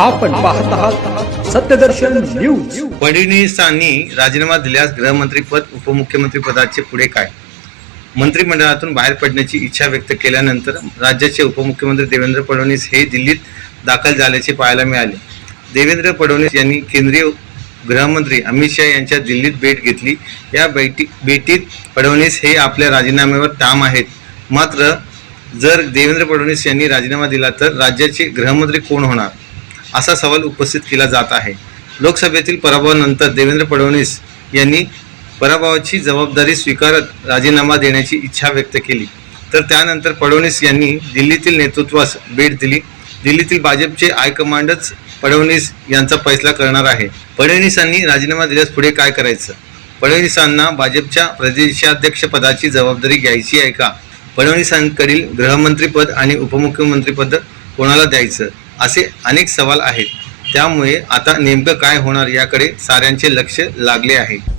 आपण पाहत आहात सत्यदर्शन न्यूज. फडणवीसांनी राजीनामा दिल्यास गृहमंत्रीपद उपमुख्यमंत्री पदाचे पुढे काय? मंत्रिमंडळातून बाहेर पडण्याची इच्छा व्यक्त केल्यानंतर राज्याचे उपमुख्यमंत्री देवेंद्र फडणवीस हे दिल्लीत दाखल झाल्याचे पाहायला मिळाले. देवेंद्र फडणवीस यांनी केंद्रीय गृहमंत्री अमित शहा यांच्या दिल्लीत भेट घेतली. या बैठी भेटीत फडणवीस हे आपल्या राजीनाम्यावर ठाम आहेत. मात्र जर देवेंद्र फडणवीस यांनी राजीनामा दिला तर राज्याचे गृहमंत्री कोण होणार? असा सवाल उपस्थित केला जात आहे. लोकसभेतील पराभवानंतर देवेंद्र फडणवीस यांनी पराभवाची जबाबदारी स्वीकारत राजीनामा देण्याची इच्छा व्यक्त केली. तर त्यानंतर फडणवीस यांनी दिल्लीतील नेतृत्वास भेट दिली. दिल्लीतील भाजपचे हायकमांडच फडणवीस यांचा फैसला करणार आहे. फडणवीसांनी राजीनामा दिल्यास पुढे काय करायचं? फडणवीसांना भाजपच्या प्रदेशाध्यक्षपदाची जबाबदारी घ्यायची आहे का? फडणवीसांकडील गृहमंत्रीपद आणि उपमुख्यमंत्रीपद कोणाला द्यायचं? असे अनेक सवाल आहेत. त्यामुळे आता नेमकं काय होणार याकडे साऱ्यांचे लक्ष लागले आहे.